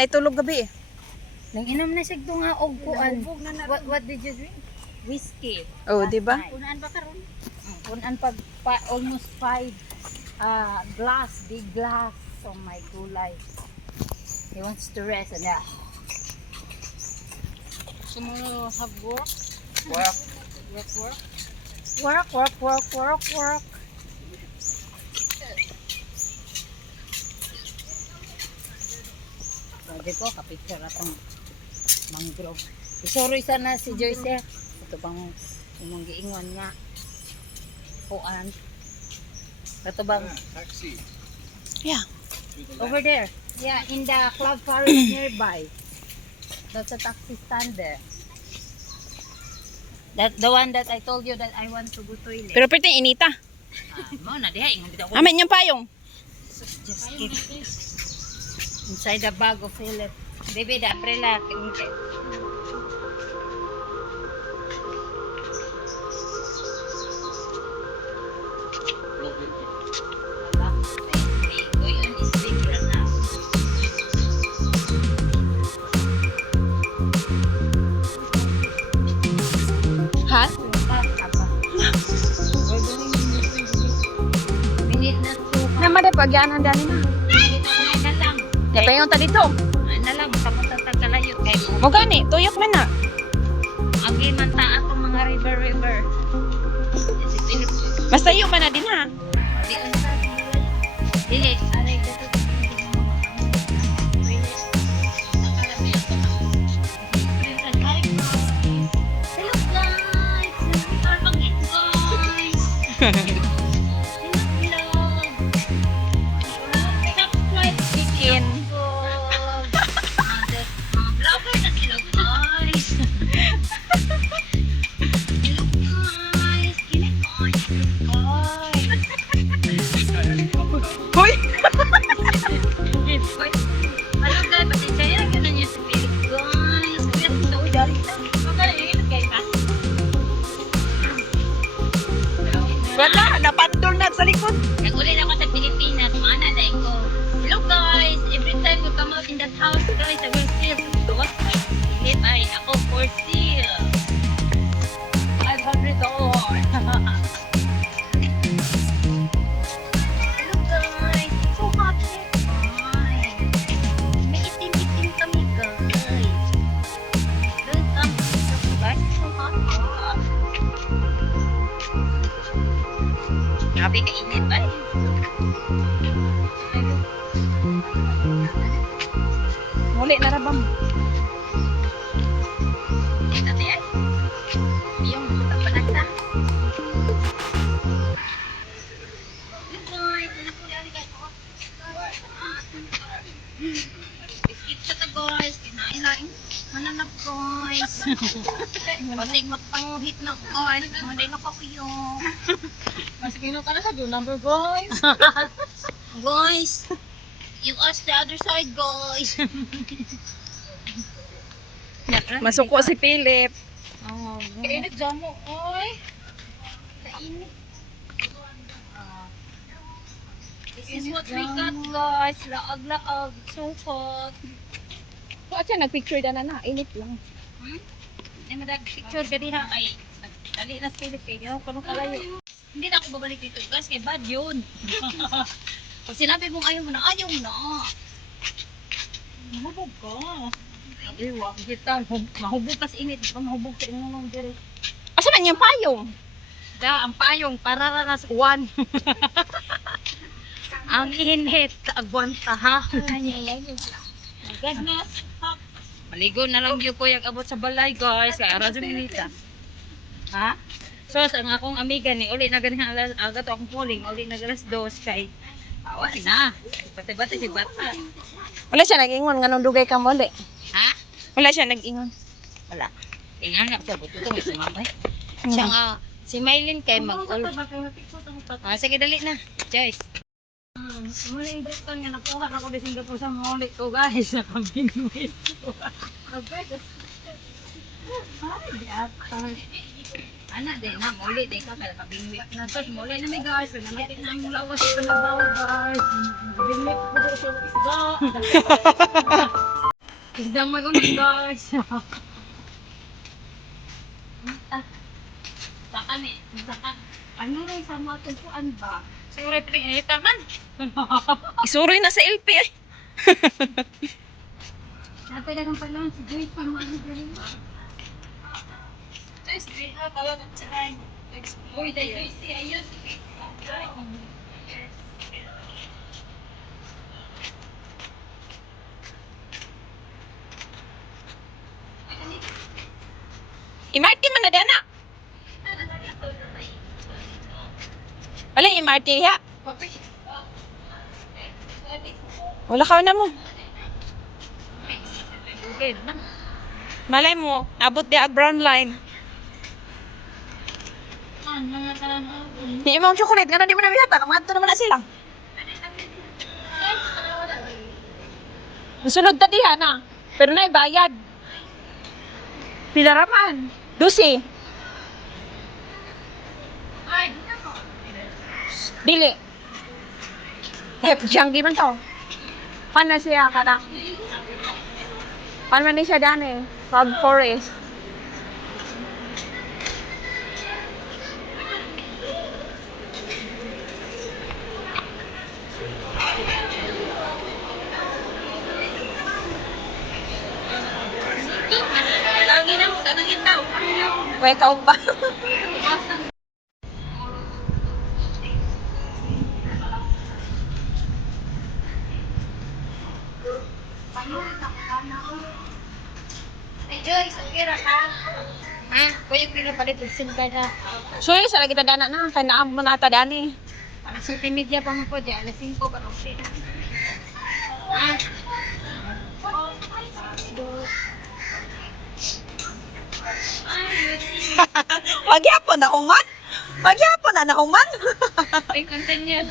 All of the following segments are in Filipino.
na itulog gabi eh. Nang inom na siya nga og kuan. What did you drink? Whiskey. Oh, di ba? Kunaan ba karon? Kunaan pag almost 5 glass, big glass. Oh my gulay. He wants to rest and tomorrow have work. Work. Work. Sabi ko, kapicture atong mangrove. Isoroy sana si Joyce. Ito bang imong giingon nga. Kuan. Ito bang Taxi. Yeah. over there? Yeah, in the club forest nearby. That's a taxi stand there. That the one that I told you that I want to go toilet. Pero pwede inita. Mo na diha ingon bitaw ko. Amin yung payong. Just keep inside the bag of Philip. Baby, the umbrella. Ha? Naman pag yan ang dali na. Dapayon ta dito. Kalayo kay Mo gani, tuyok man na. agi man ta ako mga river. Si Philip. Basta yung man na din ha. Di unsa. Dili, aray ka to. Hello guys! Hello guys! Chicken. Hoy! Wala, napandol na sa likod. Nag-uli ako sa Pilipinas, mana dahil ko. Hello guys, every time you come out in that house, guys, I will steal. What? Hit ay ako for steal. 500 dollars. Hello guys, it's so hot here. Ay, may itim-itim kami guys. Welcome to guys, it's so hot. Grabe ka init ba? Muli na rabam. Ito te ay. Yung panagta. Biskit sa guys. Kinain. Mananap guys. Patig magpanguhit na guys. Hindi na kakuyo. Mas kino ka na sa number guys. Guys. You ask the other side guys. Masuko si Philip. Oh, kainit dyan mo. Oy. Kainit. This is what we got guys. Laag-laag. So hot. Bakit siya nagpicture na na? Init lang. Ay, madag-picture ka diha. Ay, dali na sa Pilipino. Kung kalayo. Hindi na ako babalik dito guys. Kaya bad yun. Pag sinabi mong ayaw mo na, ayaw na. Mahubog ka. Ay, wag kita. Mahubog ka sa init. Mahubog sa inyo ng dire. Asa man yung payong? Da, ang payong para na sa uwan. Ang init. Agwanta ha. My goodness. Maligo na lang yun po yung abot sa balay guys. Kaya aras yung inita. Ha? So, ang akong amiga ni, uli na ganyan agad akong puling. Uli na galas dos kay awan na. Bate-bate si bata. Wala siya nag-ingon nga nung dugay ka mo ulit. Ha? Wala siya nag-ingon. Wala. Inganap sa buto ito. May sumabay. Siya nga, si Maylin kay mag-all. Sige, dali na. Joyce. Muli yung dito nga nakuha ako di Singapore sa muli ko guys. Nakabingwit ko. Ay, di ata. Anak din na, muli din ka kaya kabingwit na. Tapos muli na may guys. Nanatin na yung lawas sa panabaw guys. Kabingwit ko. Isda mo ko guys. Takan eh. Takan. Ano rin sa mga tupuan ba? Siguro pinahitaman. Isuroy na sa LP eh. Napay na kang panahon si Joyce pa mga galing ba? Guys, we have a lot of time to explore Uy, tayo Joyce, ayun. MRT man na dana. Wala yung MRT ha. Wala ka na mo. Okay na. Malay mo, abot di ang brown line. Di mo ang chocolate, gano'n di mo na bihata. Kamanto naman na sila. Sunod ta diha na. Pero na bayad. Pila raman. 12. Dili. Janggi man to. Paano siya ka na? Paano man siya dyan eh? Cloud Forest. Lagi na mo, tanang itaw. Wake up pa. Joyce, okay ra ka? Ha? Kuya pinapalit yung sinta na. So yun, sa lagi ta dana na. Kaya naam mo na ta dani. Sa media pa mo po, di alas 5 pa rin sila. Ha? Magyapon na uman. Magyapon na uman. Ay, content yan.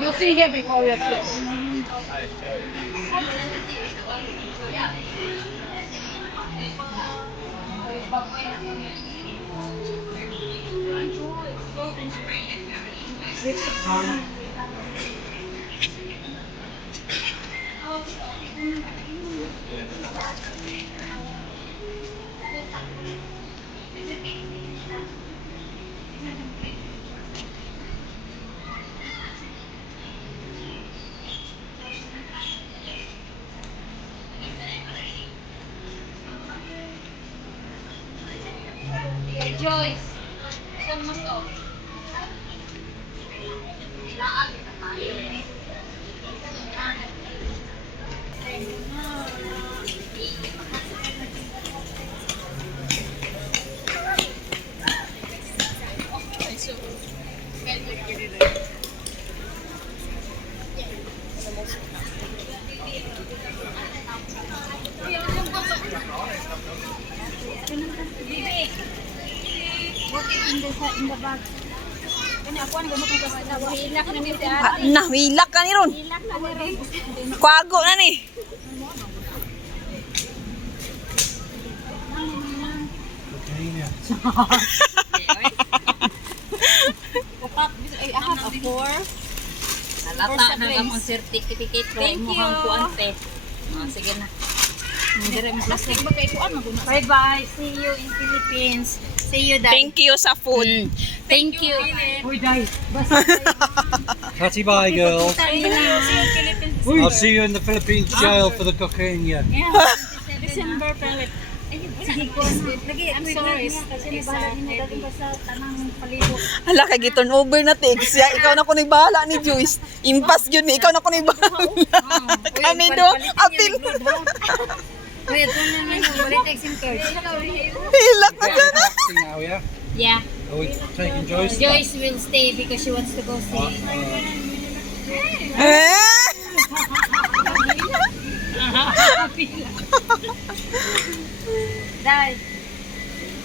You see here before you feel. Joyce, saan mo to? Nahilak ka ni ron. Kwago na ni. Halata na ang certificate ko mo hang kuante. Sige na. Plastic ba kay kuan maguna? Bye bye. See you in Philippines. See you there. Thank you sa food. Thank you. Catchy bye, girls. See you in Philippines. I'll see you in the Philippines jail for the cocaine, yeah. December pellet. Sige ko. I'm sorry. Kasi nabahala niyo daling ba sa tanang palibot. Hala, kay giton over na tigs. Ya, ikaw na ko ni bahala ni Joyce. Impas yun eh. Ikaw na ko ni bahala. Kami do, apil. Wait, naman yung wallet exim card. Hilak na dyan. Acting now, yeah? Yeah. Are we taking Joyce? Joyce will stay because she wants to go stay. Eh? Dahil,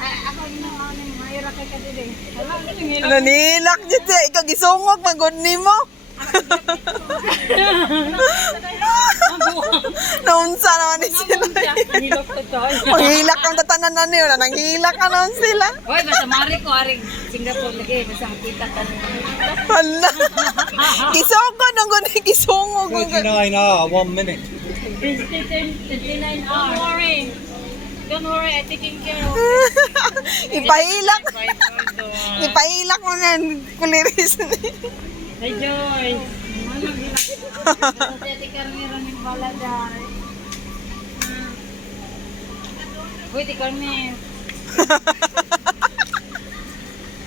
ako yun ang mayroon kay kadiri. Nanilak dyan siya. Ikaw gisungog, magod ni mo. Naunsa naman ni sila. Manghilak ang tatanan na niyo. Nanghilak ka naman sila. Hoy, basta mari ko, aring Singapore lagi. Basta makita ka nila. Hala. Gisungog, ang guni gisungog. 29 hour, 1 minute. 29 hours. Don't worry. Don't worry, I'm taking care of Ipahilak. Ipahilak mo na kuliris. Hey, Joyce. Jadi kami running baladar. Uy, di kami.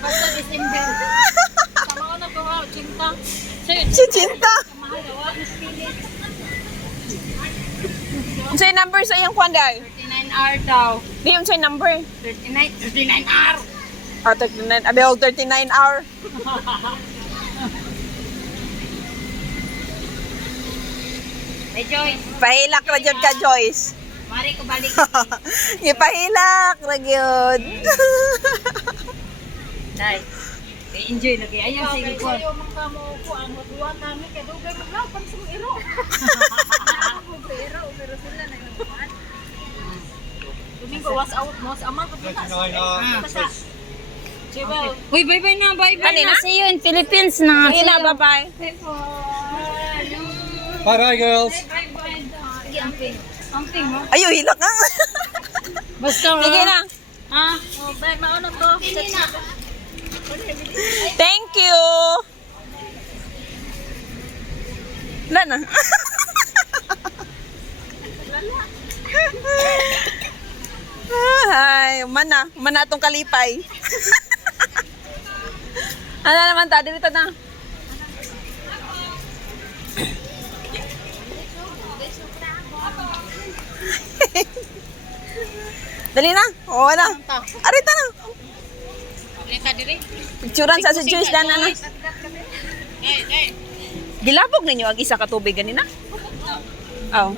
Basta December. Sama ko na ko ha, cinta. Si Cinta. Unsay number sa iyang kwanday? 39 hour daw. Di unsay number. 39 hour. Ah, 39. Abi, 39 hour. Hey, Joyce. Pahilak ra jud ka, Joyce. Mari ko balik. Ipahilak ra gyud. Dai. Enjoy lagi. Ayaw sige ko. Ayaw man ka mo ko ang duwa kami kay dugay maglaban sa iro. Pero sila na yung kuan. Domingo was out mo sa amang 29 hour. Jewel. Uy, bye-bye na. Bye-bye Ano na. na? See you in Philippines na. Hila, bye-bye. Bye-bye, girls. Sige, amping. Amping mo. Ayo, hilak nga. Basta Sige na. Ha? Oh, bye mauna to. Thank you. Wala na. Ay, mana. Mana atong kalipay. Ano naman ta? Dito na. Dali na. Oo na. Arita na. Lita diri. Picturean sa Joyce na na. Gilabog ninyo ang isa ka tubig ganina? Oh.